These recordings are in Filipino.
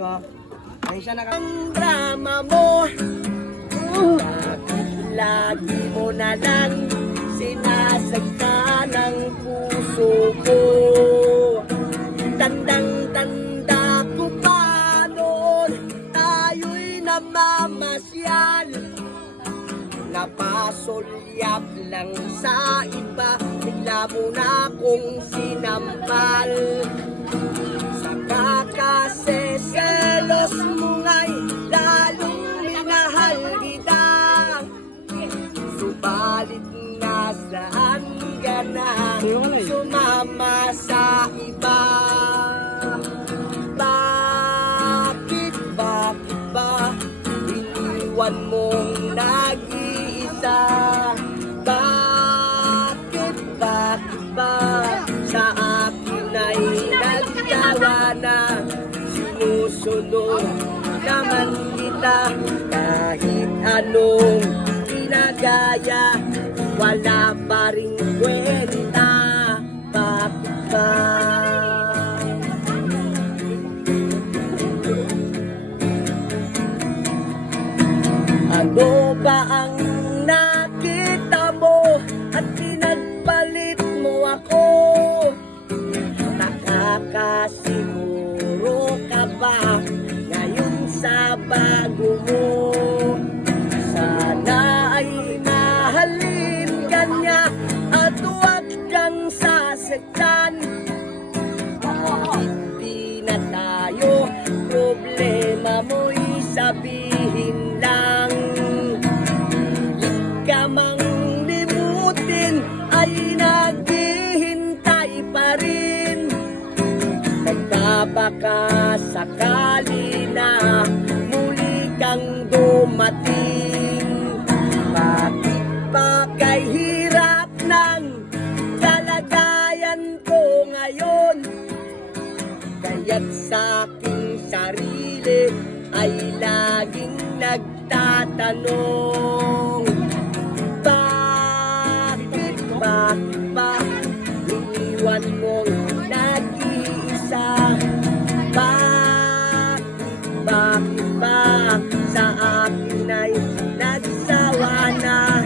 You ha. Ayun siya naka... Ang drama mo. Bakit lagi mo na lang Sinasagta ng puso ko? Tandang-tanda ko pa noon Tayo'y namamasyal. Napasolyap lang sa iba Bigla mo na akong sinampal Subalit nasaan ka na sumama sa iba? Bakit, bakit ba iniwan mong nag-iisa? Bakit, bakit ba sa akin ay nagjawa na Sinusunod naman kita kahit anong ginagaya Wala pa rin kwenta Bakit ba? Ano ba ang nakita mo at pinagpalit mo ako? Nakakasiguro ka ba ngayon sa bago mo? Sabihin lang. Ka mang limutin ay naghihintay pa rin. Nagbabaka sakali na muli kang dumating. Bakit ba kay hirap ng kalagayan ko ngayon? Kaya't sa aking sarili ay laging nagtatanong Bakit, bakit ba iniwan mong nag-iisa? Bakit, bakit ba sa akin ay nagsawa na?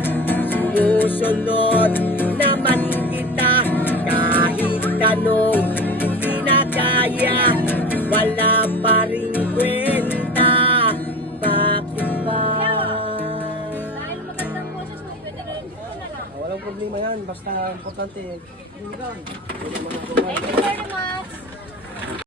Sumusunod naman kita kahit anong problema yan, basta importante Thank you very much.